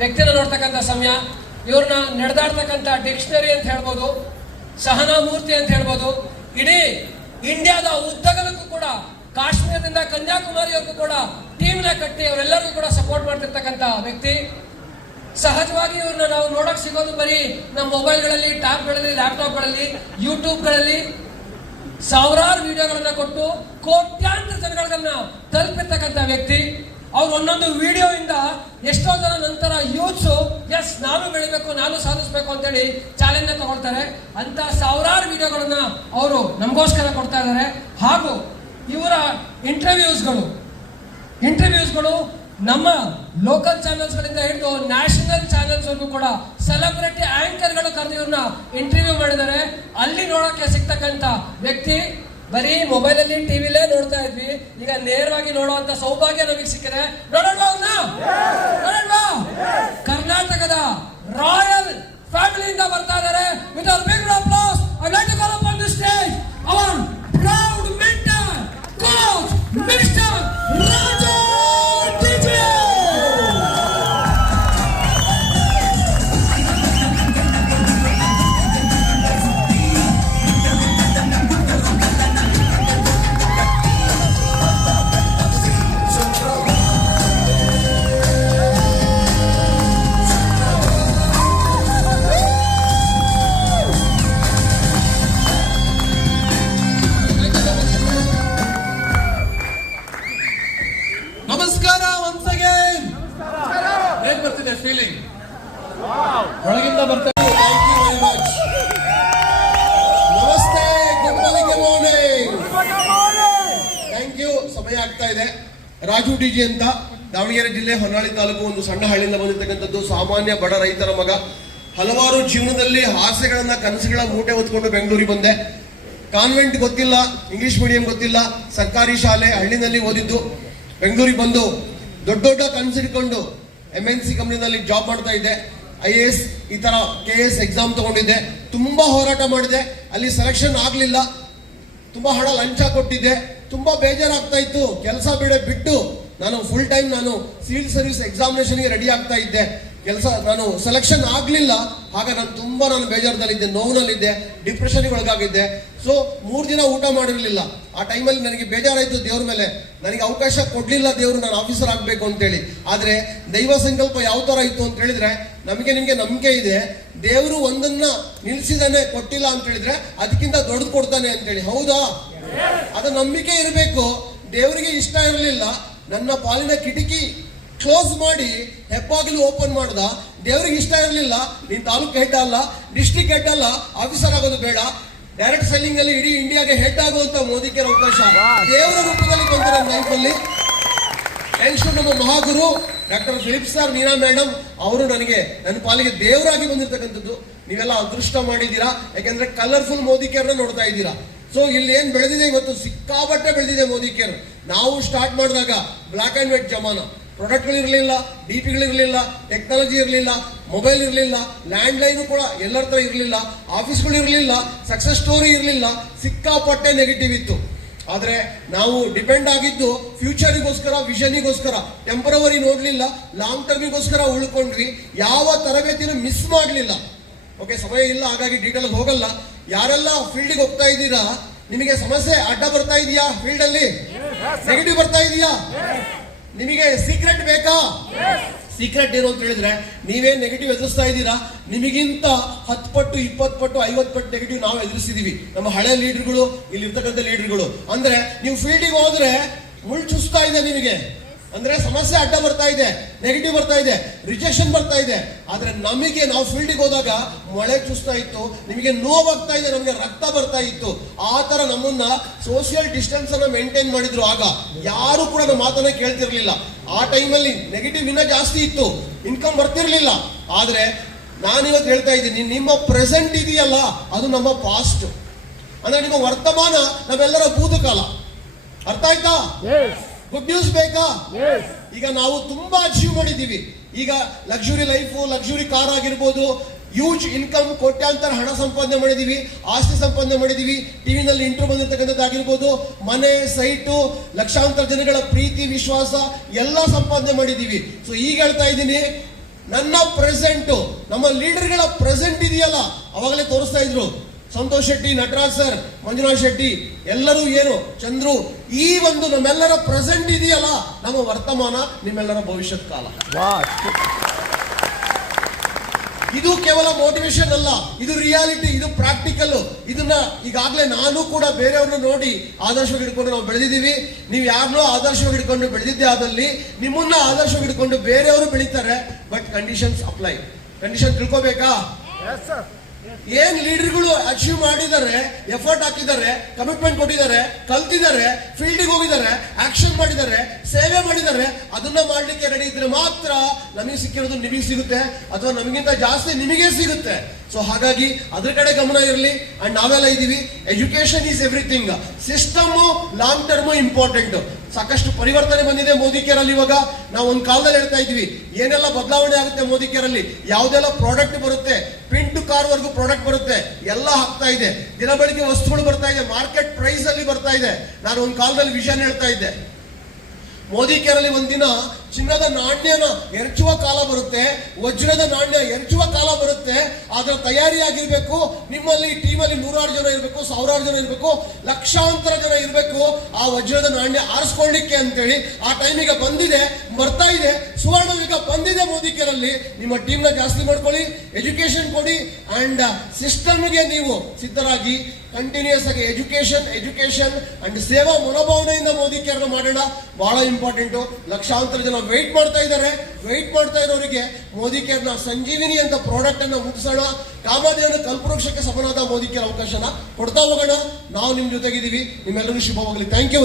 ವ್ಯಕ್ತಿನ ನೋಡ್ತಕ್ಕಂಥ ಸಮಯ. ಇವ್ರನ್ನ ನಡೆದಾಡ್ತಕ್ಕಂಥ ಡಿಕ್ಷನರಿ ಅಂತ ಹೇಳ್ಬೋದು, ಸಹನಾಮೂರ್ತಿ ಅಂತ ಹೇಳ್ಬೋದು. ಇಡೀ ಇಂಡಿಯಾದ ಉದ್ದಗಲಕ್ಕೂ ಕೂಡ, ಕಾಶ್ಮೀರದಿಂದ ಕನ್ಯಾಕುಮಾರಿವರೆಗೂ ಕೂಡ ಟೀಮ್ನ ಕಟ್ಟಿ ಅವರೆಲ್ಲರಿಗೂ ಕೂಡ ಸಪೋರ್ಟ್ ಮಾಡ್ತಿರ್ತಕ್ಕಂಥ ವ್ಯಕ್ತಿ. ಸಹಜವಾಗಿ ಇವ್ರನ್ನ ನಾವು ನೋಡಕ್ ಸಿಗೋದು ಬರೀ ನಮ್ಮ ಮೊಬೈಲ್ಗಳಲ್ಲಿ, ಟ್ಯಾಬ್ಗಳಲ್ಲಿ, ಲ್ಯಾಪ್ಟಾಪ್ಗಳಲ್ಲಿ, ಯೂಟ್ಯೂಬ್ಗಳಲ್ಲಿ ಸಾವಿರಾರು ವಿಡಿಯೋಗಳನ್ನ ಕೊಟ್ಟು ಕೋಟ್ಯಾಂತರ ಜನಗಳನ್ನ ತಲುಪಿರ್ತಕ್ಕಂಥ ವ್ಯಕ್ತಿ. ಅವ್ರು ಒಂದೊಂದು ವಿಡಿಯೋ ಇಂದ ಎಷ್ಟೋ ಜನ ನಂತರ ಯೂತ್ಸು ಎಸ್ ನಾನು ಬೆಳಿಬೇಕು, ನಾನು ಸಾಧಿಸ್ಬೇಕು ಅಂತೇಳಿ ಚಾಲೆಂಜ್ ತಗೊಳ್ತಾರೆ. ಅಂತ ಸಾವಿರಾರು ವಿಡಿಯೋಗಳನ್ನ ಅವರು ನಮಗೋಸ್ಕರ ಕೊಡ್ತಾ ಇದ್ದಾರೆ. ಹಾಗೂ ಇವರ ಇಂಟರ್ವ್ಯೂಸ್ಗಳು ನಮ್ಮ ಲೋಕಲ್ ಚಾನೆಲ್ಸ್ಗಳಿಂದ ಹಿಡಿದು ನ್ಯಾಷನಲ್ ಚಾನೆಲ್ಸ್ವರೆಗೂ ಕೂಡ ಸೆಲೆಬ್ರಿಟಿ ಆಂಕರ್ಗಳು ಕರೆದು ಇವ್ರನ್ನ ಇಂಟರ್ವ್ಯೂ ಮಾಡಿದ್ದಾರೆ. ಅಲ್ಲಿ ನೋಡೋಕೆ ಸಿಗ್ತಕ್ಕಂಥ ವ್ಯಕ್ತಿ. ಬರೀ ಮೊಬೈಲ್ ಅಲ್ಲಿ ಟಿವಿಲೇ ನೋಡ್ತಾ ಇದ್ವಿ, ಈಗ ನೇರವಾಗಿ ನೋಡುವಂತ ಸೌಭಾಗ್ಯ ನಮಗೆ ಸಿಕ್ಕಿದೆ. ನೋಡೋಣ, ಕರ್ನಾಟಕದ ರಾಯಲ್ ಫ್ಯಾಮಿಲಿಯಿಂದ ಬರ್ತಾ ಇದ್ದಾರೆ. With our big applause I like to call up on the stage our proud mentor, coach, mister Raju DJ. ನಮಸ್ಕಾರ. ಒನ್ಸ್ ಅಗೇನ್ ಹೇಗೆ ಬರ್ತಿದೆ ಫೀಲಿಂಗ್? ಒಳಗಿಂದ ಬರ್ತದೆ. Thank you very much. ನಮಸ್ತೆ, ಗುಡ್ ಮಾರ್ನಿಂಗ್. Thank you. ಸಮಯ ಆಗ್ತಾ ಇದೆ. ರಾಜು ಡಿಜೆ ಅಂತ, ದಾವಣಗೆರೆ ಜಿಲ್ಲೆ ಹೊನ್ನಾಳಿ ತಾಲೂಕು ಒಂದು ಸಣ್ಣ ಹಳ್ಳಿಯಿಂದ ಬಂದಿರತಕ್ಕಂಥದ್ದು. ಸಾಮಾನ್ಯ ಬಡ ರೈತರ ಮಗ. ಹಲವಾರು ಜೀವನದಲ್ಲಿ ಆಸೆಗಳನ್ನ, ಕನಸುಗಳ ಮೂಟೆ ಹೊತ್ಕೊಂಡು ಬೆಂಗಳೂರಿಗೆ ಬಂದೆ. ಕಾನ್ವೆಂಟ್ ಗೊತ್ತಿಲ್ಲ, ಇಂಗ್ಲಿಷ್ ಮೀಡಿಯಂ ಗೊತ್ತಿಲ್ಲ, ಸರ್ಕಾರಿ ಶಾಲೆ ಹಳ್ಳಿನಲ್ಲಿ ಓದಿದ್ದು. ಬೆಂಗಳೂರಿಗೆ ಬಂದು ದೊಡ್ಡ ದೊಡ್ಡ ಕನಸಿಡ್ಕೊಂಡು MNC ಕಂಪ್ನಿನಲ್ಲಿ ಜಾಬ್ ಮಾಡ್ತಾ ಇದ್ದೆ. IAS ಈ ತರ KS ಎಕ್ಸಾಮ್ ತಗೊಂಡಿದ್ದೆ. ತುಂಬಾ ಹೋರಾಟ ಮಾಡಿದೆ, ಅಲ್ಲಿ ಸೆಲೆಕ್ಷನ್ ಆಗ್ಲಿಲ್ಲ. ತುಂಬಾ ಹಣ ಲಂಚ ಕೊಟ್ಟಿದ್ದೆ. ತುಂಬಾ ಬೇಜಾರಾಗ್ತಾ ಇತ್ತು. ಕೆಲಸ ಬಿಟ್ಟು ನಾನು ಫುಲ್ ಟೈಮ್ ಸಿವಿಲ್ ಸರ್ವಿಸ್ ಎಕ್ಸಾಮಿನೇಷನ್ಗೆ ರೆಡಿ ಆಗ್ತಾ ಇದ್ದೆ. ನಾನು ಸೆಲೆಕ್ಷನ್ ಆಗ್ಲಿಲ್ಲ. ಆಗ ನಾನು ಬೇಜಾರದಲ್ಲಿದ್ದೆ, ನೋವಿನಲ್ಲಿದ್ದೆ, ಡಿಪ್ರೆಷನ್ಗೆ ಒಳಗಾಗಿದ್ದೆ. ಸೊ 3 ದಿನ ಊಟ ಮಾಡಿರ್ಲಿಲ್ಲ. ಆ ಟೈಮಲ್ಲಿ ನನಗೆ ಬೇಜಾರಾಯ್ತು ದೇವ್ರ ಮೇಲೆ. ನನಗೆ ಅವಕಾಶ ಕೊಡ್ಲಿಲ್ಲ ದೇವರು, ನಾನು ಆಫೀಸರ್ ಆಗ್ಬೇಕು ಅಂತೇಳಿ. ಆದ್ರೆ ದೈವ ಸಂಕಲ್ಪ ಯಾವ ತರ ಇತ್ತು ಅಂತ ಹೇಳಿದ್ರೆ, ನಿಮ್ಗೆ ನಂಬಿಕೆ ಇದೆ, ದೇವರು ಒಂದನ್ನ ನಿಲ್ಸಿದಾನೆ, ಕೊಟ್ಟಿಲ್ಲ ಅಂತ ಹೇಳಿದ್ರೆ ಅದಕ್ಕಿಂತ ದೊಡ್ಡದು ಕೊಡ್ತಾನೆ ಅಂತೇಳಿ. ಹೌದಾ? ಅದು ನಂಬಿಕೆ ಇರಬೇಕು. ದೇವರಿಗೆ ಇಷ್ಟ ಇರಲಿಲ್ಲ. ನನ್ನ ಪಾಲಿನ ಕಿಟಕಿ ಕ್ಲೋಸ್ ಮಾಡಿ ಹೆಬ್ಬಾಗಿಲು ಓಪನ್ ಮಾಡ್ದ. ದೇವ್ರಿಗೆ ಇಷ್ಟ ಇರಲಿಲ್ಲ, ನೀನ್ ತಾಲೂಕು ಹೆಡ್ ಅಲ್ಲ, ಡಿಸ್ಟ್ರಿಕ್ಟ್ ಹೆಡ್ ಅಲ್ಲ, ಆಫೀಸರ್ ಆಗೋದು ಬೇಡ, ಡೈರೆಕ್ಟ್ ಸೆಲ್ಲಿಂಗ್ ಅಲ್ಲಿ ಇಡೀ ಇಂಡಿಯಾಗೆ ಹೆಡ್ ಆಗುವಂತ ಮೋದಿಗೆ ಅವಕಾಶ ದೇವರ ರೂಪದಲ್ಲಿ ಬಂದಿರೋ ನನ್ನ ಲೈಫಲ್ಲಿ. ಥ್ಯಾಂಕ್ಸ್ ಟು ನಮ್ಮ ಮಹಾಗುರು ಡಾಕ್ಟರ್ ಫಿಲಿಪ್ ಸರ್, ಮೀನಾ ಮೇಡಮ್ ಅವರು ನನ್ನ ಪಾಲಿಗೆ ದೇವರಾಗಿ ಬಂದಿರತಕ್ಕಂಥದ್ದು. ನೀವೆಲ್ಲ ಅದೃಷ್ಟ ಮಾಡಿದ್ದೀರಾ. ಯಾಕೆಂದ್ರೆ ಕಲರ್ಫುಲ್ ಮೋದಿ ಕೇರ್ನ ನೋಡ್ತಾ ಇದ್ದೀರಾ. ಸೊ ಇಲ್ಲಿ ಏನ್ ಬೆಳೆದಿದೆ ಇವತ್ತು, ಸಿಕ್ಕಾಪಟ್ಟೆ ಬೆಳೆದಿದೆ ಮೋದಿ ಕೇರ್. ನಾವು ಸ್ಟಾರ್ಟ್ ಮಾಡಿದಾಗ ಬ್ಲಾಕ್ ಅಂಡ್ ವೈಟ್ ಜಮಾನ, ಪ್ರಾಡಕ್ಟ್ಗಳಿರಲಿಲ್ಲ, DPಗಳಿರಲಿಲ್ಲ, ಟೆಕ್ನಾಲಜಿ ಇರಲಿಲ್ಲ, ಮೊಬೈಲ್ ಇರಲಿಲ್ಲ, ಲ್ಯಾಂಡ್ ಲೈನ್ ಕೂಡ ಎಲ್ಲರ ತರ ಇರಲಿಲ್ಲ, ಆಫೀಸ್ಗಳು ಇರಲಿಲ್ಲ, ಸಕ್ಸಸ್ ಸ್ಟೋರಿ ಇರಲಿಲ್ಲ, ಸಿಕ್ಕಾಪಟ್ಟೆ ನೆಗೆಟಿವ್ ಇತ್ತು. ಆದ್ರೆ ನಾವು ಡಿಪೆಂಡ್ ಆಗಿದ್ದು ಫ್ಯೂಚರಿಗೋಸ್ಕರ, ವಿಷನಿಗೋಸ್ಕರ. ಟೆಂಪರವರಿ ನೋಡ್ಲಿಲ್ಲ, ಲಾಂಗ್ ಟರ್ಮಿಗೋಸ್ಕರ ಉಳ್ಕೊಂಡ್ವಿ. ಯಾವ ತರಬೇತಿನೂ ಮಿಸ್ ಮಾಡಲಿಲ್ಲ. ಓಕೆ, ಸಮಯ ಇಲ್ಲ, ಹಾಗಾಗಿ ಡೀಟೇಲ್ ಹೋಗಲ್ಲ. ಯಾರೆಲ್ಲ ಫೀಲ್ಡ್ಗೆ ಹೋಗ್ತಾ ಇದ್ದೀರಾ, ನಿಮಗೆ ಸಮಸ್ಯೆ ಅಡ್ಡ ಬರ್ತಾ ಇದೆಯಾ? ಫೀಲ್ಡ್ ಅಲ್ಲಿ ನೆಗೆಟಿವ್ ಬರ್ತಾ ಇದೆಯಾ? ನಿಮಗೆ ಸೀಕ್ರೆಟ್ ಬೇಕಾ? ಸೀಕ್ರೆಟ್ ಏನು ಅಂತ ಹೇಳಿದ್ರೆ, ನೀವೇ ನೆಗೆಟಿವ್ ಎದುರಿಸ್ತಾ ಇದ್ದೀರಾ, ನಿಮಗಿಂತ 10 ಪಟ್ಟು, 20 ಪಟ್ಟು, 50 ಪಟ್ಟು ನೆಗೆಟಿವ್ ನಾವು ಎದುರಿಸಿದೀವಿ. ನಮ್ಮ ಹಳೆ ಲೀಡರ್ಗಳು, ಇಲ್ಲಿ ಇರ್ತಕ್ಕಂಥ ಲೀಡರ್ಗಳು. ಅಂದ್ರೆ ನೀವು ಫೀಲ್ಡಿಗೆ ಹೋದ್ರೆ ಮುಳ್ಳು ಚುಸ್ತಾ ಇದೆ ನಿಮಗೆ. ಅಂದ್ರೆ ಸಮಸ್ಯೆ ಅಡ್ಡ ಬರ್ತಾ ಇದೆ, ನೆಗೆಟಿವ್ ಬರ್ತಾ ಇದೆ, ರಿಜೆಕ್ಷನ್ ಬರ್ತಾ ಇದೆ. ಆದ್ರೆ ನಮಗೆ ನಾವು ಫೀಲ್ಡಿಗೆ ಹೋದಾಗ ಮೊಳೆ ಚುಸ್ತಾ ಇತ್ತು, ನಿಮಗೆ ನೋವಾಗ್ತಾ ಇದೆ, ನಮಗೆ ರಕ್ತ ಬರ್ತಾ ಇತ್ತು. ಆ ತರ ನಮ್ಮನ್ನ ಸೋಷಿಯಲ್ ಡಿಸ್ಟೆನ್ಸ್ ಅನ್ನ ಮೇಂಟೈನ್ ಮಾಡಿದ್ರು. ಆಗ ಯಾರು ಕೂಡ ನಮ್ಮ ಮಾತನ್ನ ಕೇಳ್ತಿರ್ಲಿಲ್ಲ. ಆ ಟೈಮಲ್ಲಿ ನೆಗೆಟಿವ್ ಇನ್ನ ಜಾಸ್ತಿ ಇತ್ತು, ಇನ್ಕಮ್ ಬರ್ತಿರ್ಲಿಲ್ಲ. ಆದ್ರೆ ನಾನಿವತ್ತು ಹೇಳ್ತಾ ಇದ್ದೀನಿ, ನಿಮ್ಮ ಪ್ರೆಸೆಂಟ್ ಇದೆಯಲ್ಲ, ಅದು ನಮ್ಮ ಪಾಸ್ಟ್. ಅಂದ್ರೆ ನಿಮ್ಮ ವರ್ತಮಾನ ನಮ್ಮೆಲ್ಲರ ಭೂತಕಾಲ. ಅರ್ಥ ಆಯ್ತಾ? ಗುಡ್ ನ್ಯೂಸ್ ಬೇಕಾ? ಈಗ ನಾವು ತುಂಬಾ ಅಚೀವ್ ಮಾಡಿದೀವಿ. ಈಗ ಲಕ್ಸುರಿ ಲೈಫ್, ಲಕ್ಸುರಿ ಕಾರ್ ಆಗಿರ್ಬೋದು, ಹ್ಯೂಜ್ ಇನ್ಕಮ್, ಕೋಟ್ಯಾಂತರ ಹಣ ಸಂಪಾದನೆ ಮಾಡಿದೀವಿ, ಆಸ್ತಿ ಸಂಪಾದನೆ ಮಾಡಿದೀವಿ, ಟಿವಿನಲ್ಲಿ ಇಂಟರ್ವ್ಯೂ ಬಂದಿರತಕ್ಕಂಥದ್ದಾಗಿರ್ಬೋದು, ಮನೆ, ಸೈಟು, ಲಕ್ಷಾಂತರ ಜನಗಳ ಪ್ರೀತಿ, ವಿಶ್ವಾಸ ಎಲ್ಲ ಸಂಪಾದನೆ ಮಾಡಿದೀವಿ. ಸೊ ಈಗ ಹೇಳ್ತಾ ಇದ್ದೀನಿ, ನನ್ನ ಪ್ರೆಸೆಂಟ್, ನಮ್ಮ ಲೀಡರ್ಗಳ ಪ್ರೆಸೆಂಟ್ ಇದೆಯಲ್ಲ, ಅವಾಗಲೇ ತೋರಿಸ್ತಾ ಇದ್ರು ಸಂತೋಷ್ ಶೆಟ್ಟಿ, ನಟರಾಜ್ ಸರ್, ಮಂಜುನಾಥ್ ಶೆಟ್ಟಿ, ಎಲ್ಲರೂ ಏನು ಚಂದ್ರು, ಈ ಒಂದು ನಮ್ಮೆಲ್ಲರ ಪ್ರೆಸೆಂಟ್ ಇದೆಯಲ್ಲ, ನಮ್ಮ ವರ್ತಮಾನ, ನಿಮ್ಮೆಲ್ಲರ ಭವಿಷ್ಯತ್ ಕಾಲ. ಇದು ಕೇವಲ ಮೋಟಿವೇಶನ್ ಅಲ್ಲ, ಇದು ರಿಯಾಲಿಟಿ, ಇದು ಪ್ರಾಕ್ಟಿಕಲ್. ಇದನ್ನ ಈಗಾಗಲೇ ನಾನು ಕೂಡ ಬೇರೆಯವ್ರನ್ನ ನೋಡಿ ಆದರ್ಶವಾಗಿ ಹಿಡ್ಕೊಂಡು ನಾವು ಬೆಳೆದಿದ್ದೀವಿ. ನೀವು ಯಾರನ್ನೋ ಆದರ್ಶವಾಗಿ ಹಿಡ್ಕೊಂಡು ಬೆಳೆದಿದ್ದೆ ಆದಲ್ಲಿ ನಿಮ್ಮನ್ನ ಆದರ್ಶವಾಗಿ ಹಿಡ್ಕೊಂಡು ಬೇರೆಯವರು ಬೆಳೀತಾರೆ. But conditions apply. ಕಂಡೀಷನ್ ತಿಳ್ಕೋಬೇಕಾ? ಏನ್ ಲೀಡರ್ಗಳು ಅಚೀವ್ ಮಾಡಿದ್ದಾರೆ, ಎಫರ್ಟ್ ಹಾಕಿದ್ದಾರೆ, ಕಮಿಟ್ಮೆಂಟ್ ಕೊಟ್ಟಿದ್ದಾರೆ, ಕಲ್ತಿದ್ದಾರೆ, ಫೀಲ್ಡಿಗೆ ಹೋಗಿದ್ದಾರೆ, ಆಕ್ಷನ್ ಮಾಡಿದ್ದಾರೆ, ಸೇವೆ ಮಾಡಿದ್ದಾರೆ, ಅದನ್ನ ಮಾಡ್ಲಿಕ್ಕೆ ರೆಡಿ ಇದ್ರೆ ಮಾತ್ರ ನಮಗೆ ಸಿಕ್ಕಿರೋದು ನಿಮಗೆ ಸಿಗುತ್ತೆ, ಅಥವಾ ನಮಗಿಂತ ಜಾಸ್ತಿ ನಿಮಗೆ ಸಿಗುತ್ತೆ. ಸೊ ಹಾಗಾಗಿ ಅದ್ರ ಕಡೆ ಗಮನ ಇರಲಿ. ಅಂಡ್ ನಾವೆಲ್ಲ ಇದೀವಿ. Education is everything. System long term important. ಸಾಕಷ್ಟು ಪರಿವರ್ತನೆ ಬಂದಿದೆ ಮೋದಿ ಕೇರ್ ಅಲ್ಲಿ. ಇವಾಗ ನಾವು ಒಂದು ಕಾಲದಲ್ಲಿ ಹೇಳ್ತಾ ಇದ್ವಿ ಏನೆಲ್ಲ ಬದಲಾವಣೆ ಆಗುತ್ತೆ ಮೋದಿ ಕೇರ್ ಅಲ್ಲಿ, ಯಾವ್ದೆಲ್ಲ ಪ್ರಾಡಕ್ಟ್ ಬರುತ್ತೆ, ಪಿನ್ ಟು ಕಾರ್ ವರ್ಗು ಪ್ರಾಡಕ್ಟ್ ಬರುತ್ತೆ, ಎಲ್ಲ ಆಗ್ತಾ ಇದೆ. ದಿನ ಬೆಳಿಗ್ಗೆ ವಸ್ತುಗಳು ಬರ್ತಾ ಇದೆ, ಮಾರ್ಕೆಟ್ ಪ್ರೈಸ್ ಅಲ್ಲಿ ಬರ್ತಾ ಇದೆ. ನಾನು ಒಂದು ಕಾಲದಲ್ಲಿ ವಿಷನ್ ಹೇಳ್ತಾ ಇದ್ದೆ, ಮೋದಿ ಕೇರ್ ಅಲ್ಲಿ ಒಂದಿನ ಚಿನ್ನದ ನಾಣ್ಯನ ಎರಚುವ ಕಾಲ ಬರುತ್ತೆ, ವಜ್ರದ ನಾಣ್ಯ ಎರಚುವ ಕಾಲ ಬರುತ್ತೆ. ಅದರ ತಯಾರಿಯಾಗಿರ್ಬೇಕು. ನಿಮ್ಮಲ್ಲಿ ಟೀಮಲ್ಲಿ 100 ಜನ ಇರಬೇಕು, 1000 ಜನ ಇರಬೇಕು, ಲಕ್ಷಾಂತರ ಜನ ಇರಬೇಕು ಆ ವಜ್ರದ ನಾಣ್ಯ ಆರಿಸ್ಕೊಳ್ಳಿಕ್ಕೆ ಅಂತೇಳಿ. ಆ ಟೈಮಿಗೆ ಬಂದಿದೆ, ಬರ್ತಾ ಇದೆ, ಸುವರ್ಣಯುಗ ಬಂದಿದೆ ಮೋದಿ ಕೇರ್ ಅಲ್ಲಿ. ನಿಮ್ಮ ಟೀಮ್ನ ಜಾಸ್ತಿ ಮಾಡ್ಕೊಳ್ಳಿ, ಎಜುಕೇಶನ್ ಕೊಡಿ, ಅಂಡ್ ಸಿಸ್ಟಮ್ಗೆ ನೀವು ಸಿದ್ಧರಾಗಿ ಕಂಟಿನ್ಯೂಸ್ ಆಗಿ ಎಜುಕೇಶನ್ ಅಂಡ್ ಸೇವಾ ಮನೋಭಾವನೆಯಿಂದ ಮೋದಿ ಕೇರ್ ಮಾಡೋಣ. ಬಹಳ ಇಂಪಾರ್ಟೆಂಟು. ಲಕ್ಷಾಂತರ ಜನ ವೆಯ್ಟ್ ಮಾಡ್ತಾ ಇದ್ದಾರೆ. ವೆಯ್ಟ್ ಮಾಡ್ತಾ ಇರೋರಿಗೆ ಮೋದಿ ಕೇರ್ನ ಸಂಜೀವಿನಿ ಅಂತ ಪ್ರಾಡಕ್ಟ್ ಅನ್ನ ಮುಗಿಸೋಣ. ಕಾಮಧೇನು ಕಲ್ಪವೃಕ್ಷಕ್ಕೆ ಸಮನಾದ ಮೋದಿ ಕೇರ್ ಅವಕಾಶನ ಕೊಡ್ತಾ ಹೋಗೋಣ. ನಾವು ನಿಮ್ ಜೊತೆಗಿದ್ದೀವಿ. ನಿಮ್ಮೆಲ್ಲರಿಗೂ ಶುಭವಾಗಲಿ. Thank you.